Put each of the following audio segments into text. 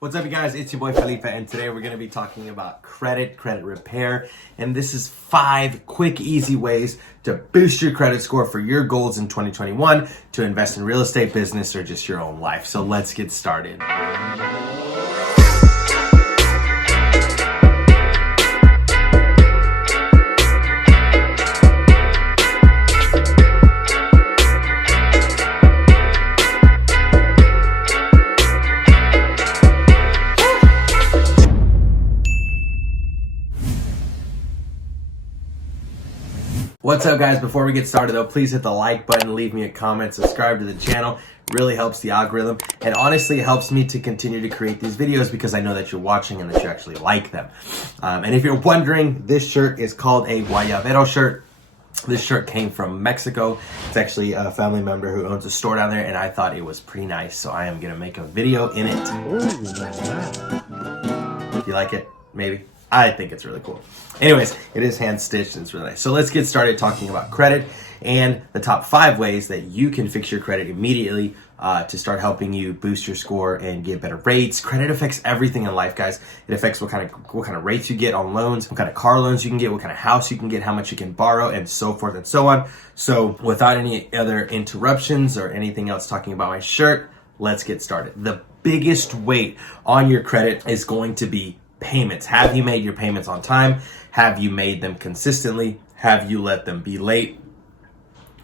What's up, you guys? It's your boy Felipe, and today we're going to be talking about credit repair, and this is 5 quick, easy ways to boost your credit score for your goals in 2021 to invest in real estate, business, or just your own life. So let's get started. What's up, guys? Before we get started though, please hit the like button, leave me a comment, subscribe to the channel. Really helps the algorithm, and honestly it helps me to continue to create these videos because I know that you're watching and that you actually like them. And if you're wondering, this shirt is called a Guayabero shirt. This shirt came from Mexico. It's actually a family member who owns a store down there, and I thought it was pretty nice, so I am gonna make a video in it. You like it? Maybe. I think it's really cool. Anyways, it is hand stitched and it's really nice. So let's get started talking about credit and the top 5 ways that you can fix your credit immediately to start helping you boost your score and get better rates. Credit affects everything in life, guys. It affects what kind of rates you get on loans, what kind of car loans you can get, what kind of house you can get, how much you can borrow, and so forth and so on. So without any other interruptions or anything else talking about my shirt, let's get started. The biggest weight on your credit is going to be payments. Have you made your payments on time? Have you made them consistently? Have you let them be late?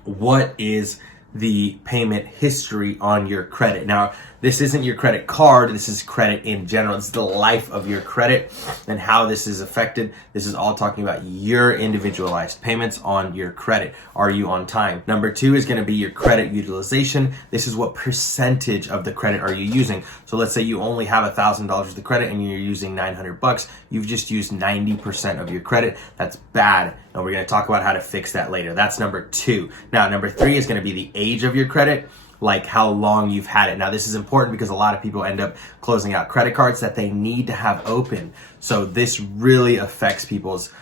What is the payment history on your credit? Now, this isn't your credit card. This is credit in general. It's the life of your credit and how this is affected. This is all talking about your individualized payments on your credit. Are you on time? Number 2 is going to be your credit utilization. This is what percentage of the credit are you using. So let's say you only have $1,000 worth of credit and you're using $900. You've just used 90% of your credit. That's bad. And we're going to talk about how to fix that later. That's number 2. Now, number 3 is going to be the age of your credit, like how long you've had it. Now, this is important because a lot of people end up closing out credit cards that they need to have open. So this really affects people's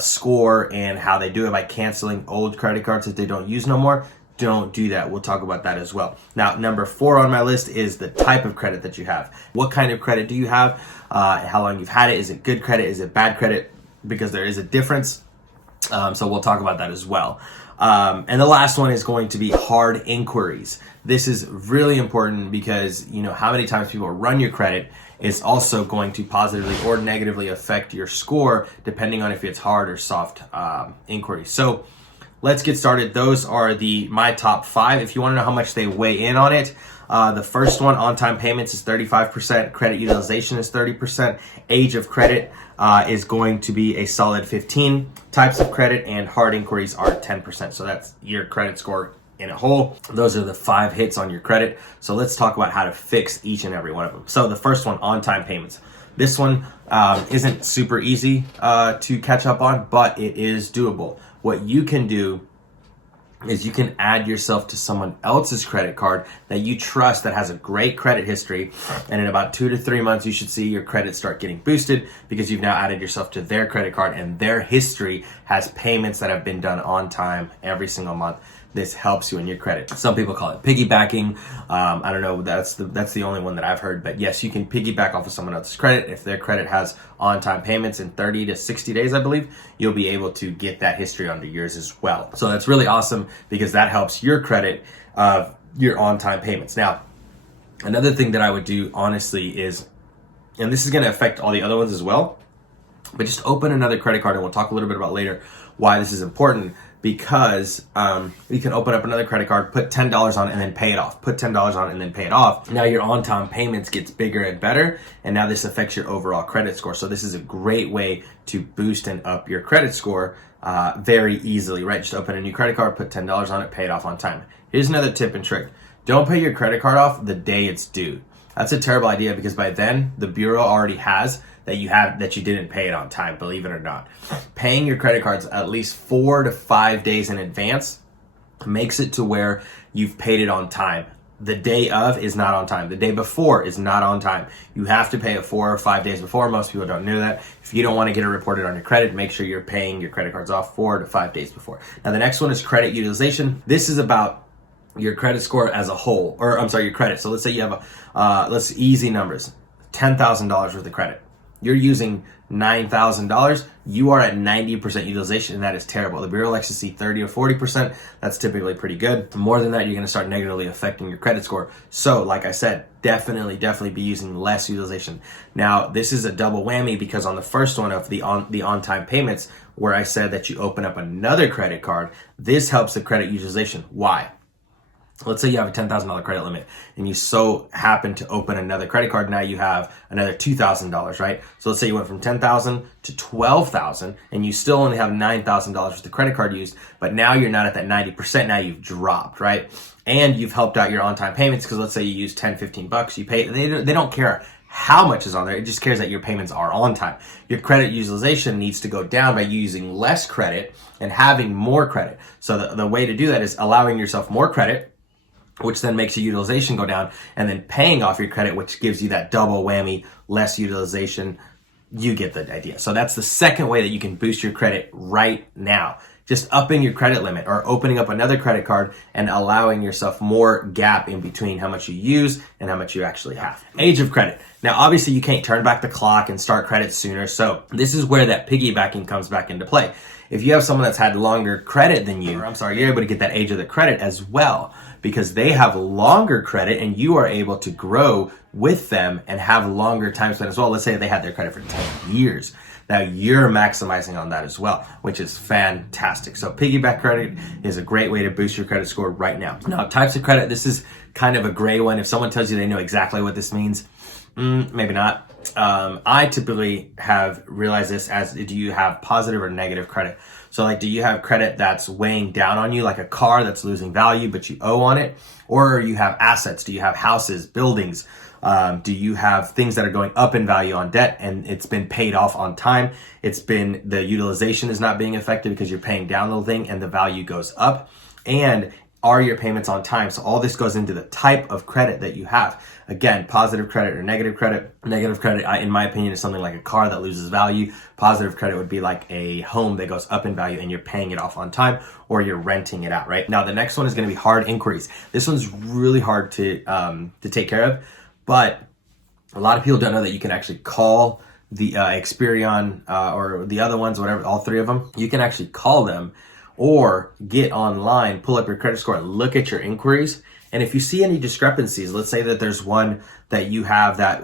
score and how they do it by canceling old credit cards that they don't use no more. Don't do that. We'll talk about that as well. Now, number 4 on my list is the type of credit that you have. What kind of credit do you have? How long you've had it? Is it good credit? Is it bad credit? Because there is a difference. So we'll talk about that as well. And the last one is going to be hard inquiries. This is really important because you know how many times people run your credit is also going to positively or negatively affect your score depending on if it's hard or soft inquiries. So let's get started. Those are my top 5. If you want to know how much they weigh in on it, the first one, on-time payments, is 35%. Credit utilization is 30%. Age of credit is going to be a solid 15. Types of credit and hard inquiries are 10%. So that's your credit score in a whole. Those are the 5 hits on your credit. So let's talk about how to fix each and every one of them. So the first one, on-time payments. This one isn't super easy to catch up on, but it is doable. What you can do is you can add yourself to someone else's credit card that you trust that has a great credit history, and in about 2 to 3 months you should see your credit start getting boosted because you've now added yourself to their credit card and their history has payments that have been done on time every single month. This helps you in your credit. Some people call it piggybacking. I don't know, that's the only one that I've heard, but yes, you can piggyback off of someone else's credit. If their credit has on-time payments in 30 to 60 days, I believe, you'll be able to get that history onto yours as well. So that's really awesome because that helps your credit of your on-time payments. Now, another thing that I would do honestly is, and this is going to affect all the other ones as well, but just open another credit card, and we'll talk a little bit about later why this is important. Because you can open up another credit card, put $10 on it, and then pay it off. Put $10 on it and then pay it off. Now your on-time payments gets bigger and better, and now this affects your overall credit score. So this is a great way to boost and up your credit score very easily, right? Just open a new credit card, put $10 on it, pay it off on time. Here's another tip and trick. Don't pay your credit card off the day it's due. That's a terrible idea because by then the bureau already has that you didn't pay it on time, believe it or not. Paying your credit cards at least 4 to 5 days in advance makes it to where you've paid it on time. The day of is not on time. The day before is not on time. You have to pay it 4 or 5 days before. Most people don't know that. If you don't want to get it reported on your credit, make sure you're paying your credit cards off 4 to 5 days before. Now the next one is credit utilization. This is about your credit score as a whole, or I'm sorry, your credit. So let's say you have easy numbers, $10,000 worth of credit. You're using $9,000, you are at 90% utilization, and that is terrible. The Bureau likes to see 30 or 40%. That's typically pretty good. More than that, you're going to start negatively affecting your credit score. So, like I said, definitely be using less utilization. Now, this is a double whammy because on the first one of the on-time payments, where I said that you open up another credit card, this helps the credit utilization. Why? Let's say you have a $10,000 credit limit and you so happen to open another credit card. Now you have another $2,000, right? So let's say you went from $10,000 to $12,000 and you still only have $9,000 worth of credit card used, but now you're not at that 90%. Now you've dropped, right? And you've helped out your on-time payments because let's say you use 10, 15 bucks, you pay, they don't care how much is on there. It just cares that your payments are on time. Your credit utilization needs to go down by using less credit and having more credit. So the way to do that is allowing yourself more credit, which then makes your utilization go down, and then paying off your credit, which gives you that double whammy, less utilization. You get the idea. So that's the second way that you can boost your credit right now. Just upping your credit limit or opening up another credit card and allowing yourself more gap in between how much you use and how much you actually have. Age of credit. Now, obviously you can't turn back the clock and start credit sooner. So this is where that piggybacking comes back into play. If you have someone that's had longer credit than you, you're able to get that age of the credit as well because they have longer credit and you are able to grow with them and have longer time spent as well. Let's say they had their credit for 10 years. Now you're maximizing on that as well, which is fantastic. So piggyback credit is a great way to boost your credit score right now. Now, types of credit, this is kind of a gray one. If someone tells you they know exactly what this means, maybe not. I typically have realized this as, do you have positive or negative credit? So like, do you have credit that's weighing down on you, like a car that's losing value, but you owe on it? Or you have assets? Do you have houses, buildings? Do you have things that are going up in value on debt and it's been paid off on time? It's been, the utilization is not being affected because you're paying down the thing and the value goes up. And are your payments on time? So all this goes into the type of credit that you have. Again, positive credit or negative credit. Negative credit, in my opinion, is something like a car that loses value. Positive credit would be like a home that goes up in value and you're paying it off on time or you're renting it out, right? Now, the next one is going to be hard inquiries. This one's really hard to take care of, but a lot of people don't know that you can actually call the Experian or the other ones, whatever, all three of them. You can actually call them or get online, pull up your credit score and look at your inquiries. And if you see any discrepancies, let's say that there's one that you have that,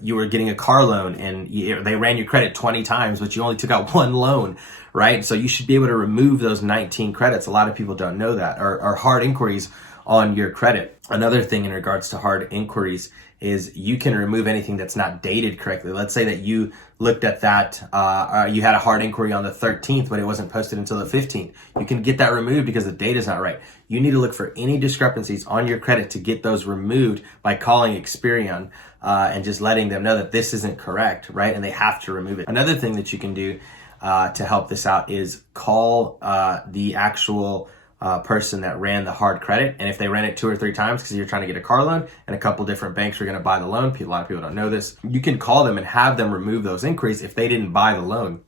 you were getting a car loan and they ran your credit 20 times, but you only took out one loan, right? So you should be able to remove those 19 credits. A lot of people don't know that, or hard inquiries on your credit. Another thing in regards to hard inquiries is you can remove anything that's not dated correctly. Let's say that you looked at that, you had a hard inquiry on the 13th, but it wasn't posted until the 15th. You can get that removed because the date is not right. You need to look for any discrepancies on your credit to get those removed by calling Experian and just letting them know that this isn't correct, right? And they have to remove it. Another thing that you can do to help this out is call the actual person that ran the hard credit. And if they ran it 2 or 3 times because you're trying to get a car loan and a couple different banks are going to buy the loan, a lot of people don't know this, you can call them and have them remove those inquiries if they didn't buy the loan.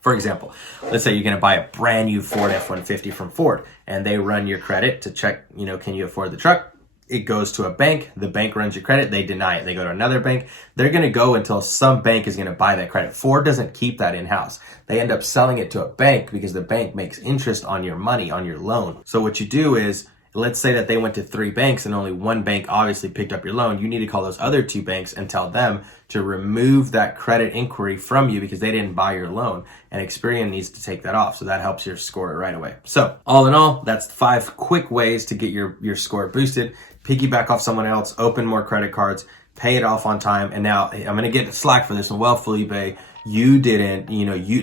For example, let's say you're going to buy a brand new Ford F-150 from Ford and they run your credit to check, can you afford the truck? It goes to a bank, the bank runs your credit, they deny it. They go to another bank. They're going to go until some bank is going to buy that credit. Ford doesn't keep that in-house. They end up selling it to a bank because the bank makes interest on your money, on your loan. So what you do is, let's say that they went to 3 banks and only one bank obviously picked up your loan. You need to call those other 2 banks and tell them to remove that credit inquiry from you because they didn't buy your loan. And Experian needs to take that off. So that helps your score right away. So all in all, that's 5 quick ways to get your score boosted. Piggyback off someone else, open more credit cards, pay it off on time. And now I'm going to get slack for this one. Well, Felipe, you didn't,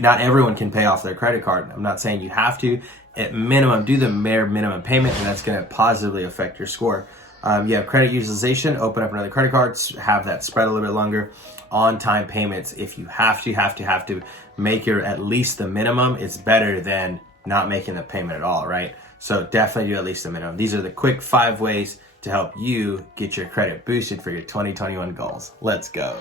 not everyone can pay off their credit card. I'm not saying you have to. At minimum, do the bare minimum payment, and that's going to positively affect your score. You have credit utilization, open up another credit card, have that spread a little bit longer. On-time payments, if you have to make your at least the minimum, it's better than not making the payment at all, right? So definitely do at least the minimum. These are the quick 5 ways to help you get your credit boosted for your 2021 goals. Let's go.